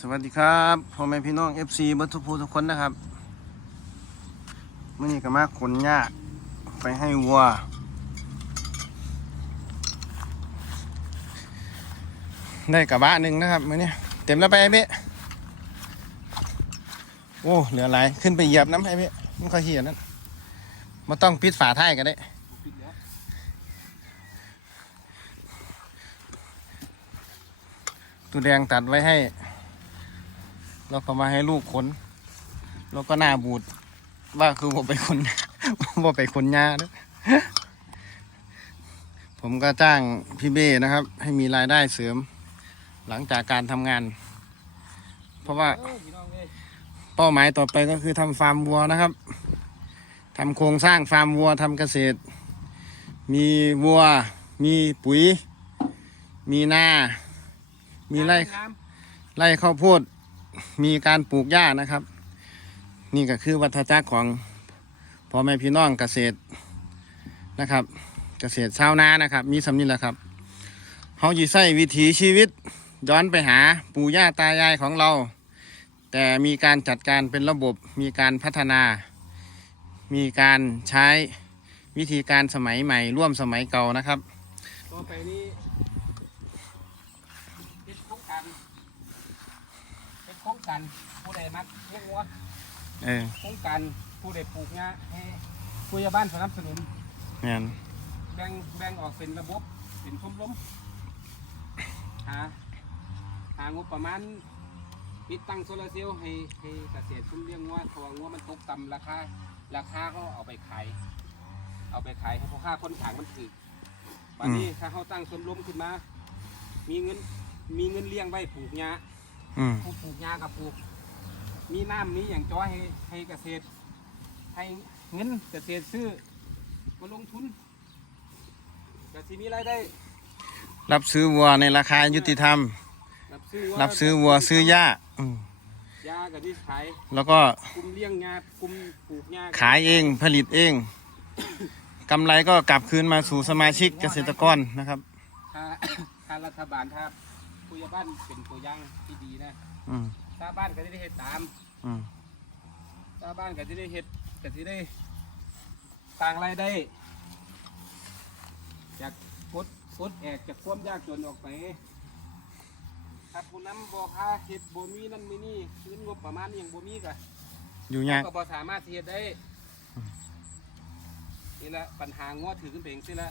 สวัสดีครับพ่อแม่พี่น้อง FC บัตทุภูทุกคนนะครับเมื่อนี้ก็มาขนหญ้าไปให้วัว ได้กระบะหนึ่งนะครับมื่อนี้เต็มแล้วไปไอ้เบ๊โอ้เหลือหลายขึ้นไปเหยียบน้ำไอ้เบ๊มันก็เหี่ยนั่นมาต้องปิดฝาท้ายกันได้ตัวแดงตัดไว้ให้ แล้วก็มาให้ลูกขน แล้วก็หน้าบูด ว่าคือผมไปคนว่าไปคนยาเด้อผมก็จ้างพี่เบ้นะครับ ให้มีรายได้เสริม หลังจากการทำงาน เพราะว่าเออพี่น้องเอ้ยเป้าหมายต่อไปก็คือทำฟาร์มวัวนะครับทำโครงสร้างฟาร์มวัวทำเกษตร มีวัว มีปุ๋ย มีนา มีไร่น้ไร่ข้าวโพด มีการปลูกหญ้านะครับ นี่ก็คือวัฏจักรของพ่อแม่พี่น้องเกษตรนะครับ เกษตรชาวนานะครับ มีสำนีแหละครับเขาจีใส่วิถีชีวิต ย้อนไปหาปู่ย่าตายายของเรา แต่มีการจัดการเป็นระบบมีการพัฒนา มีการใช้วิธีการสมัยใหม่ ร่วมสมัยเก่านะครับต่อไปนี้เฮ็ดโครงการ โครงการผู้ใดมักเลี้ยงวัวเออโครงการผู้ใดปลูกหญ้าให้ผู้ใหญ่บ้านสนับสนุนเนี่ยแบ่งแบ่งออกเป็นระบบเป็นชมรมหาหางบประมาณติดตั้งโซลาร์เซลล์ให้ให้เกษตรชุมเลี้ยงวัวเพราะว่าวัวมันตกต่ำราคาราคาเขาเอาไปขายเอาไปขายให้พ่อค้าคนขายมันถือวันนี้ถ้าเขาตั้งชมรมขึ้นมา มีเงินมีเงินเลี้ยงไว้ปลูกหญ้า อืมปลูกปลูกหญ้ากับปลูก มีน้ำมีอย่างจ้อให้ให้เกษตร ให้เงินเกษตรซื้อมาลงทุนกสิมีรายได้รับซื้อวัวในราคายุติธรรม รับซื้อรับซื้อวัวซื้อหญ้าอืมยากับที่ขายแล้วก็กลุ่มเลี้ยงงากลุ่มปลูกหญ้าขายเองผลิตเองกำไรก็กลับคืนมาสู่สมาชิกเกษตรกรนะครับ ถ้า ถ้ารัฐบาลถ้า ผู้ใหญ่บ้านเป็นตัวอย่างที่ดีนะอืมชาวบ้านก็จะได้เฮ็ดตามอืมชาวบ้านก็จะได้เฮ็ดก็จะได้ต่างรายได้จากกดกดแอกจากความยากจนออกไปถ้าผู้นำบ่พาเฮ็ดบ่มีนั่นมีนี่คืนงบประมาณอหย่างบ่มีก็อยู่ยาก ก็บ่สามารถสิเฮ็ดได้นี่แหละปัญหางัวถือขึ้นไปเองสิละ